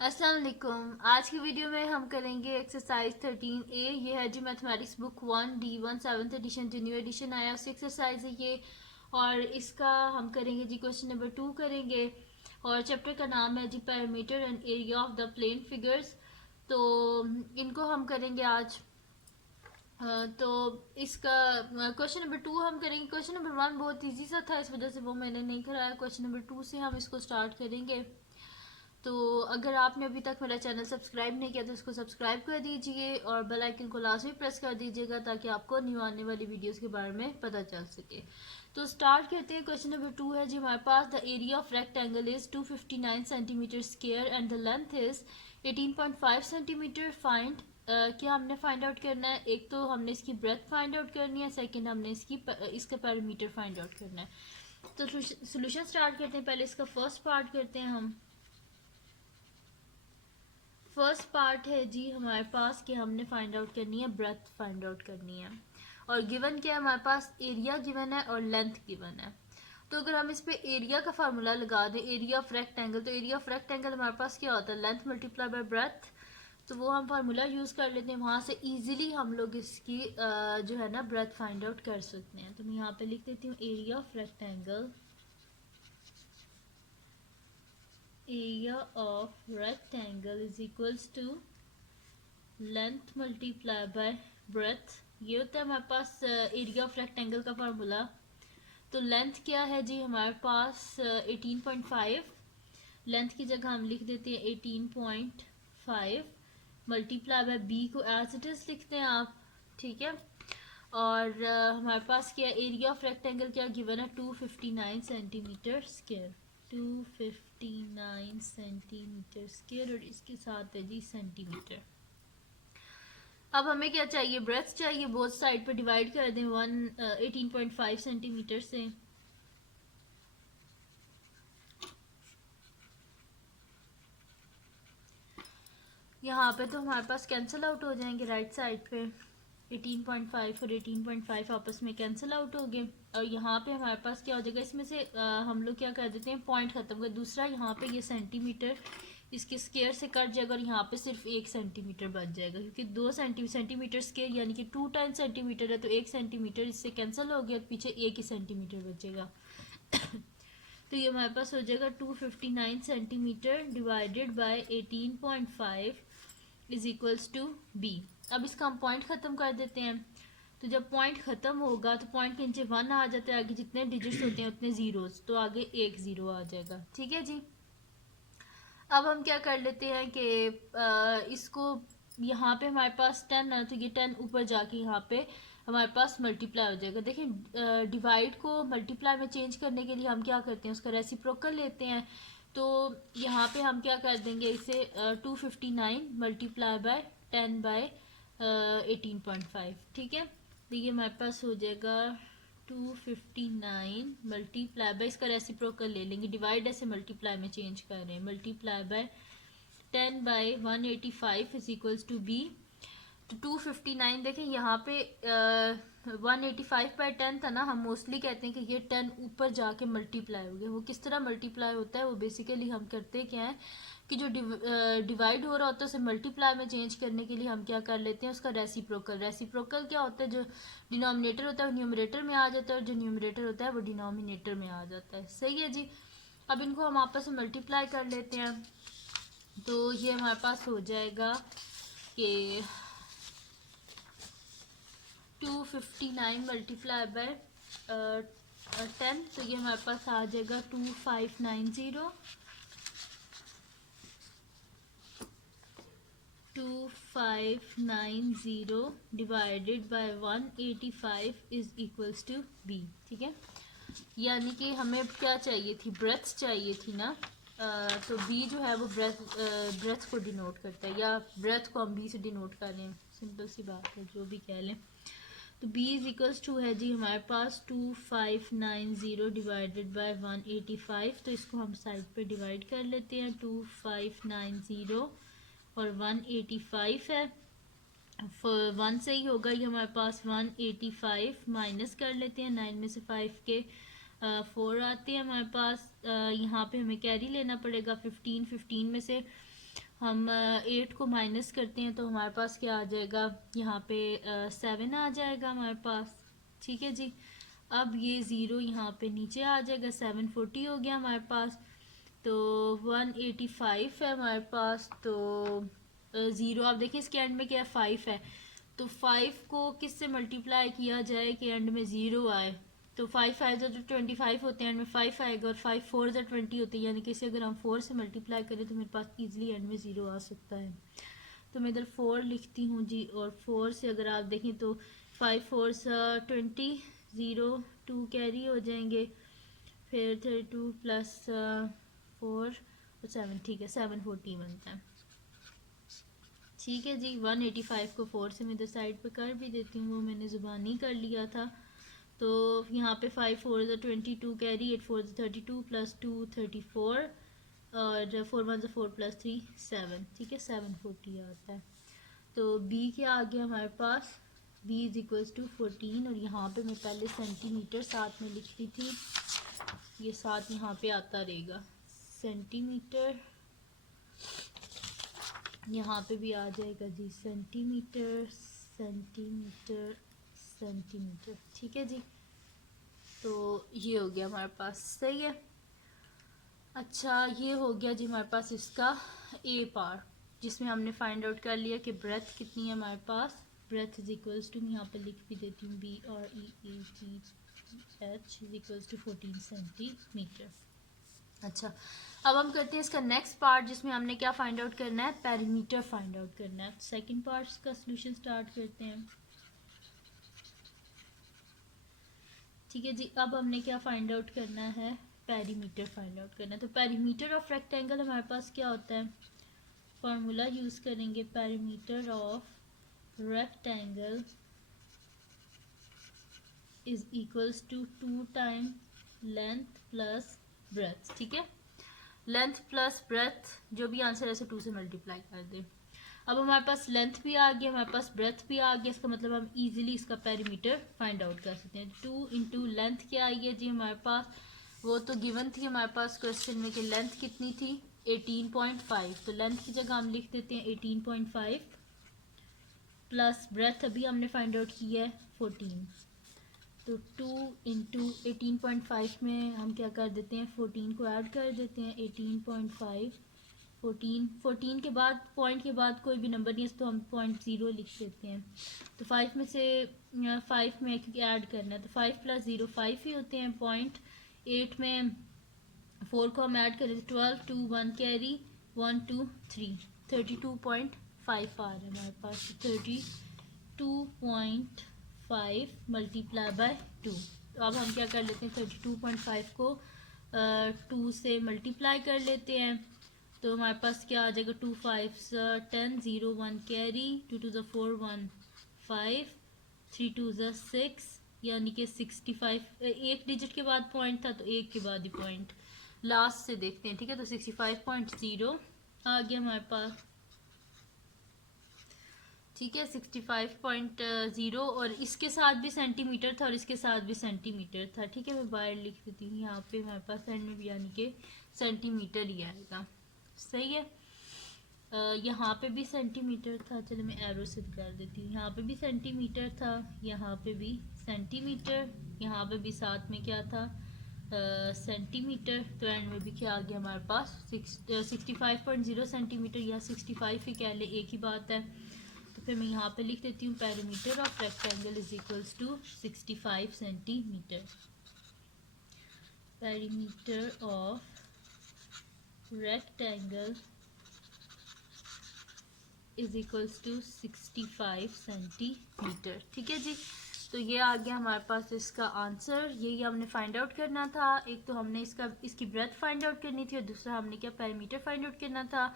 अस्सलाम वालेकुम। आज की वीडियो में हम करेंगे एक्सरसाइज 13A। ये है जी mathematics book 1D1 7th edition जो न्यू एडिशन आया उसकी एक्सरसाइज है ये। और इसका हम करेंगे जी क्वेश्चन नंबर 2 करेंगे। और चैप्टर का नाम है जी perimeter and area of the plane figures. तो इनको हम करेंगे आज। तो इसका क्वेश्चन नंबर 2 हम करेंगे। क्वेश्चन नंबर 1 बहुत इजी सा था, इस वजह से वो मैंने नहीं कराया। क्वेश्चन नंबर 2 से हम इसको स्टार्ट करेंगे। तो अगर आपने अभी तक मेरा चैनल सब्सक्राइब नहीं किया तो इसको सब्सक्राइब कर दीजिए और बेल आइकन को लाजमी प्रेस कर दीजिएगा ताकि आपको न्यू आने वाली वीडियोस के बारे में पता चल सके। तो स्टार्ट करते हैं। क्वेश्चन नंबर 2 है जी हमारे पास, the area of rectangle is 259 centimeter square and the length is 18.5 centimeter. Find क्या हमने फाइंड आउट करना है? एक तो हमने इसकी ब्रेथ फाइंड आउट करनी है, सेकंड हमने इसका पैरामीटर फाइंड आउट करना है। तो सोल्यूशन स्टार्ट करते हैं। पहले इसका फर्स्ट पार्ट करते हैं हम। फर्स्ट पार्ट है जी हमारे पास कि हमने फाइंड आउट करनी है, ब्रेथ फाइंड आउट करनी है। और गिवन क्या है हमारे पास? एरिया गिवन है और लेंथ गिवन है। तो अगर हम इस पे एरिया का फार्मूला लगा दें, एरिया ऑफ रेक्टेंगल, तो एरिया ऑफ रेक्टेंगल हमारे पास क्या होता है? Length multiply by breath. तो वो हम फार्मूला यूज़ कर लेते हैं, वहाँ से इजीली हम लोग इसकी जो है ना ब्रेथ फाइंड आउट कर सकते हैं। तो मैं यहाँ पे लिख देती हूँ area of rectangle, area of rectangle is equals to length multiply by breadth. ये होता है हमारे पास एरिया ऑफ रेक्टेंगल का फार्मूला। तो लेंथ क्या है जी हमारे पास? 18.5। लेंथ की जगह हम लिख देते हैं 18.5 मल्टीप्लाई बाय बी को एज इट इज लिखते हैं आप, ठीक है। और हमारे पास क्या एरिया ऑफ रेक्टेंगल क्या गिवन है? 259 सेंटीमीटर स्क्वायर, 259 सेंटीमीटर स्क्वायर और इसके साथ है जी सेंटीमीटर। अब हमें क्या चाहिए? ब्रेथ चाहिए। बोथ साइड पर डिवाइड कर दें 18.5 सेंटीमीटर से। यहाँ पे तो हमारे पास कैंसिल आउट हो जाएंगे राइट साइड पे। 18.5 और 18.5 आपस में कैंसिल आउट हो गए। और यहाँ पे हमारे पास क्या हो जाएगा? इसमें से हम लोग क्या कर देते हैं, पॉइंट खत्म कर। दूसरा यहाँ पे ये सेंटीमीटर इसके स्क्वायर से कट जाएगा और यहाँ पे सिर्फ 1 सेंटीमीटर बच जाएगा, क्योंकि 2 सेंटीमीटर स्क्वायर यानी कि 2 टाइम्स सेंटीमीटर है, तो 1 सेंटीमीटर इससे कैंसिल हो गया, पीछे 1 ही सेंटीमीटर बचेगा। तो ये हमारे पास हो जाएगा 259 centimetre divided by 18.5 is equals to B. अब इसका हम पॉइंट खत्म कर देते हैं। तो जब पॉइंट खत्म होगा तो पॉइंट के नीचे 1 आ जाता है, आगे जितने डिजिट्स होते हैं उतने जीरोस, तो आगे 1 जीरो आ जाएगा, ठीक है जी। अब हम क्या कर लेते हैं कि इसको यहाँ पे हमारे पास 10 है, तो ये 10 ऊपर जाके यहाँ पे हमारे पास मल्टीप्लाई हो जाएगा। देखिए डिवाइड को मल्टीप्लाई में चेंज करने के लिए हम क्या करते हैं, उसका रेसिप्रोकल लेते हैं। तो यहाँ पे हम क्या कर देंगे इसे 259 मल्टीप्लाई बाय 10 बाय 18.5, ठीक है। तो ये हमारे पास हो जाएगा 259 मल्टीप्लाई बाय, इसका रेसिप्रोकल ले लेंगे, डिवाइड ऐसे मल्टीप्लाई में चेंज कर रहे हैं, multiply by 10 by 185 is equals to B. तो 259 देखें यहाँ पे 185 बाई 10 था ना, हम मोस्टली कहते हैं कि ये 10 ऊपर जाके मल्टीप्लाई हो गया। वो किस तरह मल्टीप्लाई होता है? वो बेसिकली हम करते क्या है कि जो डिवाइड हो रहा होता है उसे मल्टीप्लाई में चेंज करने के लिए हम क्या कर लेते हैं, उसका रेसिप्रोकल। रेसिप्रोकल क्या होता है? जो डिनोमिनेटर होता है वो न्यूमरेटर में आ जाता है और जो न्यूमरेटर होता है वो डिनोमिनेटर में आ जाता है, सही है जी। अब इनको हम आपस में मल्टीप्लाई कर लेते हैं। तो ये हमारे पास हो जाएगा कि 259 मल्टीप्लाई बाय 10, तो ये हमारे पास आ जाएगा 2590। 2590 divided by 185 is equals to B, ठीक है। यानी कि हमें क्या चाहिए थी? ब्रेथ चाहिए थी ना। तो बी जो है वो ब्रेथ को डिनोट करता है, या ब्रेथ को हम बी से डिनोट कर लें, सिंपल सी बात है, जो भी कह लें। तो b इज इक्वल्स टू है जी हमारे पास 2590 डिवाइडेड बाय 185। तो इसको हम साइड पे डिवाइड कर लेते हैं। 2590 और 185 है, 1 से ही होगा ये हमारे पास। 185 माइनस कर लेते हैं, 9 में से 5 के 4 आते हैं हमारे पास। यहाँ पे हमें कैरी लेना पड़ेगा 15 में से हम 8 को माइनस करते हैं तो हमारे पास क्या आ जाएगा, यहाँ पे 7 आ जाएगा हमारे पास। ठीक है जी, अब ये ज़ीरो यहाँ पे नीचे आ जाएगा, 740 हो गया हमारे पास। तो 185 है हमारे पास। तो ज़ीरो आप देखिए इसके एंड में क्या है, 5 है। तो 5 को किससे मल्टीप्लाई किया जाए कि एंड में ज़ीरो आए। तो 5 आएगा जो 25 होते हैं एंड में 5 आएगा, और 5 4 ज़ा 20 होते हैं, यानी कि इसे अगर हम 4 से मल्टीप्लाई करें तो मेरे पास ईजिली एंड में ज़ीरो आ सकता है। तो मैं इधर 4 लिखती हूँ जी, और 4 से अगर आप देखें तो 5 4 20, 0 2 कैरी हो जाएंगे, फिर 32 प्लस 4 और 7, ठीक है 740 बनता है। ठीक है जी, 185 को 4 से मैं इधर साइड पे कर भी देती हूँ, वो मैंने ज़ुबानी कर लिया था। तो यहाँ पे 5 4 22 कैरी, 8 4 32 प्लस 2 34, और 4 1 4 प्लस 3 7, ठीक है 740 आता है। तो b क्या आ गया हमारे पास, b इज इक्वल्स टू 14, और यहाँ पे मैं पहले सेंटीमीटर साथ में लिखती थी, ये साथ यहाँ पे आता रहेगा सेंटीमीटर, यहाँ पे भी आ जाएगा जी सेंटीमीटर सेंटीमीटर सेंटीमीटर। ठीक है जी, तो ये हो गया हमारे पास, सही है। अच्छा, ये हो गया जी हमारे पास इसका ए पार्ट, जिसमें हमने फाइंड आउट कर लिया कि ब्रेथ कितनी है हमारे पास। ब्रेथ इज इक्वल्स टू, यहाँ पे लिख भी देती हूँ, BREATH is equals to 14 centimetre. अच्छा, अब हम करते हैं इसका नेक्स्ट पार्ट, जिसमें हमने क्या फाइंड आउट करना है, पेरीमीटर फाइंड आउट करना है। सेकंड पार्ट का सोल्यूशन स्टार्ट करते हैं। ठीक है जी, अब हमने क्या फाइंड आउट करना है, पेरीमीटर फाइंड आउट करना है। तो पेरीमीटर ऑफ रेक्टेंगल हमारे पास क्या होता है, फॉर्मूला यूज करेंगे, perimeter of rectangle is equals to 2 time length plus breadth. ठीक है, लेंथ प्लस ब्रेथ, जो भी आंसर है इसे 2 से मल्टीप्लाई कर दें। अब हमारे पास लेंथ भी आ गया, हमारे पास ब्रेथ भी आ गया, इसका मतलब हम इजीली इसका पेरीमीटर फाइंड आउट कर सकते हैं। 2 इंटू लेंथ क्या आई है जी हमारे पास, वो तो गिवन थी हमारे पास क्वेश्चन में कि लेंथ कितनी थी, 18.5। तो लेंथ की जगह हम लिख देते हैं 18.5, प्लस ब्रेथ अभी हमने फाइंड आउट किया है 14। तो 2 इंटू 18.5 में हम क्या कर देते हैं, 14 को ऐड कर देते हैं, 18.5 14 के बाद पॉइंट के बाद कोई भी नंबर नहीं है, तो हम 0.0 लिख देते हैं। तो 5 में से 5 में क्योंकि ऐड करना है, तो 5 प्लस 0 5 ही होते हैं। 0.8 में 4 को हम ऐड करें, 12 2 1 कैरी 1 2 3 32.5 आ रहा है हमारे पास। 32.5 मल्टीप्लाई बाय 2। तो अब हम क्या कर लेते हैं, 32.5 को 2 से मल्टीप्लाई कर लेते हैं। तो हमारे पास क्या आ जाएगा, 2 5 10 0 1 कैरी, 2 2 4 1 5 3 2 6, यानी कि 65। एक डिजिट के बाद पॉइंट था तो एक के बाद ही पॉइंट, लास्ट से देखते हैं। ठीक है, तो 65.0 आ गया हमारे पास। ठीक है, 65.0, और इसके साथ भी सेंटीमीटर था और इसके साथ भी सेंटीमीटर था। ठीक है, मैं बाहर लिख देती हूँ, यहाँ पे हमारे पास एंड में भी यानी कि सेंटीमीटर ही आएगा। सही है, यहाँ पे भी सेंटीमीटर था, चलो मैं एरो से कर देती हूँ, यहाँ पे भी सेंटीमीटर था, यहाँ पे भी सेंटीमीटर, यहाँ पे भी साथ में क्या था, सेंटीमीटर। तो एंड में भी क्या आ गया हमारे पास, 65.0 सेंटीमीटर, या 65 ही कह ले, एक ही बात है। तो फिर मैं यहाँ पे लिख देती हूँ, perimeter of rectangle is equals to 65 centimetre. Perimeter of rectangle is equals to 65 centimetre. ठीक है जी, तो ये आ गया हमारे पास इसका आंसर। यही हमने फाइंड आउट करना था। एक तो हमने इसकी ब्रेथ फाइंड आउट करनी थी, और दूसरा हमने क्या पेरीमीटर फाइंड आउट करना था।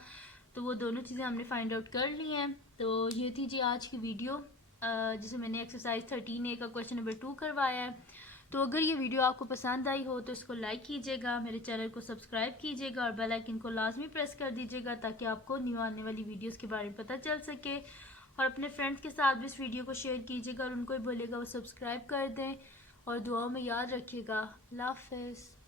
तो वो दोनों चीज़ें हमने फाइंड आउट कर ली हैं। तो ये थी जी आज की वीडियो, जिसे मैंने एक्सरसाइज 13A का क्वेश्चन नंबर 2 करवाया है। तो अगर ये वीडियो आपको पसंद आई हो तो इसको लाइक कीजिएगा, मेरे चैनल को सब्सक्राइब कीजिएगा, और बेल आइकन को लाजमी प्रेस कर दीजिएगा, ताकि आपको न्यू आने वाली वीडियोस के बारे में पता चल सके। और अपने फ्रेंड्स के साथ भी इस वीडियो को शेयर कीजिएगा, और उनको भी बोलिएगा वो सब्सक्राइब कर दें, और दुआओं में याद रखिएगा। अल्लाह हाफ़िज़।